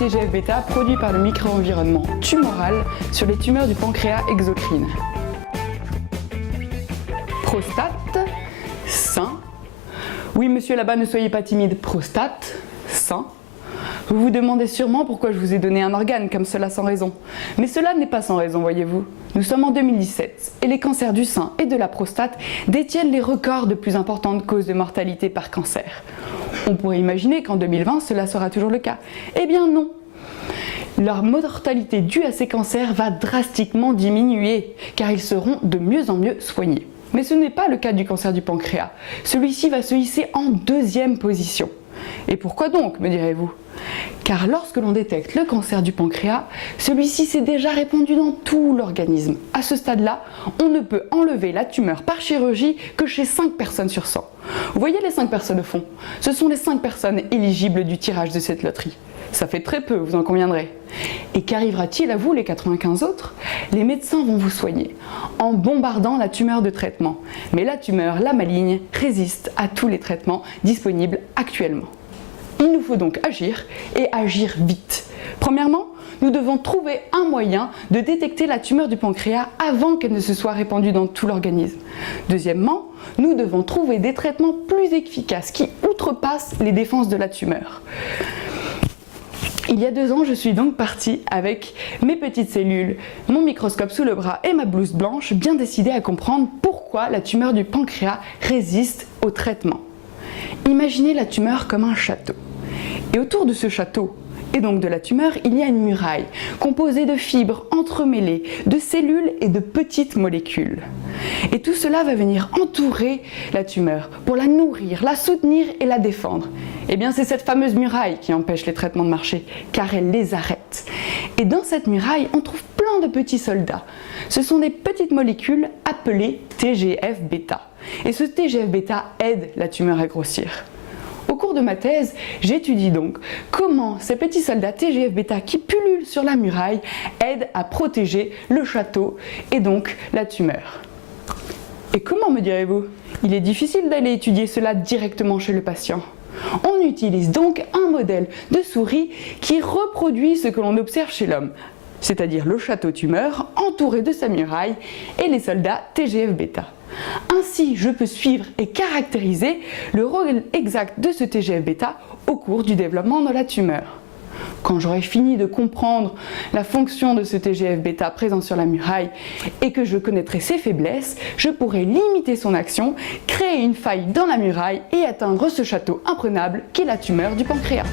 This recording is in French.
TGF-bêta produit par le micro-environnement tumoral sur les tumeurs du pancréas exocrine. Prostate, sein. Oui monsieur là-bas, ne soyez pas timide, prostate, sein. Vous vous demandez sûrement pourquoi je vous ai donné un organe comme cela sans raison. Mais cela n'est pas sans raison, voyez-vous. Nous sommes en 2017 et les cancers du sein et de la prostate détiennent les records de plus importantes causes de mortalité par cancer. On pourrait imaginer qu'en 2020, cela sera toujours le cas. Eh bien non. Leur mortalité due à ces cancers va drastiquement diminuer, car ils seront de mieux en mieux soignés. Mais ce n'est pas le cas du cancer du pancréas. Celui-ci va se hisser en deuxième position. Et pourquoi donc, me direz-vous? Car lorsque l'on détecte le cancer du pancréas, celui-ci s'est déjà répandu dans tout l'organisme. À ce stade-là, on ne peut enlever la tumeur par chirurgie que chez 5 personnes sur 100. Vous voyez les 5 personnes au fond? Ce sont les 5 personnes éligibles du tirage de cette loterie. Ça fait très peu, vous en conviendrez. Et qu'arrivera-t-il à vous, les 95 autres? Les médecins vont vous soigner en bombardant la tumeur de traitement. Mais la tumeur, la maligne, résiste à tous les traitements disponibles actuellement. Il nous faut donc agir, et agir vite. Premièrement, nous devons trouver un moyen de détecter la tumeur du pancréas avant qu'elle ne se soit répandue dans tout l'organisme. Deuxièmement, nous devons trouver des traitements plus efficaces qui outrepassent les défenses de la tumeur. Il y a 2 ans, je suis donc partie avec mes petites cellules, mon microscope sous le bras et ma blouse blanche, bien décidée à comprendre pourquoi la tumeur du pancréas résiste au traitement. Imaginez la tumeur comme un château. Et autour de ce château, et donc de la tumeur, il y a une muraille composée de fibres entremêlées, de cellules et de petites molécules. Et tout cela va venir entourer la tumeur pour la nourrir, la soutenir et la défendre. Eh bien, c'est cette fameuse muraille qui empêche les traitements de marcher, car elle les arrête. Et dans cette muraille, on trouve plein de petits soldats. Ce sont des petites molécules appelées TGF-bêta. Et ce TGF-bêta aide la tumeur à grossir. Au cours de ma thèse, j'étudie donc comment ces petits soldats TGF-bêta qui pullulent sur la muraille aident à protéger le château et donc la tumeur. Et comment, me direz-vous? Il est difficile d'aller étudier cela directement chez le patient. On utilise donc un modèle de souris qui reproduit ce que l'on observe chez l'homme, c'est-à-dire le château tumeur entouré de sa muraille et les soldats TGF-bêta. Ainsi, je peux suivre et caractériser le rôle exact de ce TGF-bêta au cours du développement de la tumeur. Quand j'aurai fini de comprendre la fonction de ce TGF-bêta présent sur la muraille et que je connaîtrai ses faiblesses, je pourrai limiter son action, créer une faille dans la muraille et atteindre ce château imprenable qu'est la tumeur du pancréas.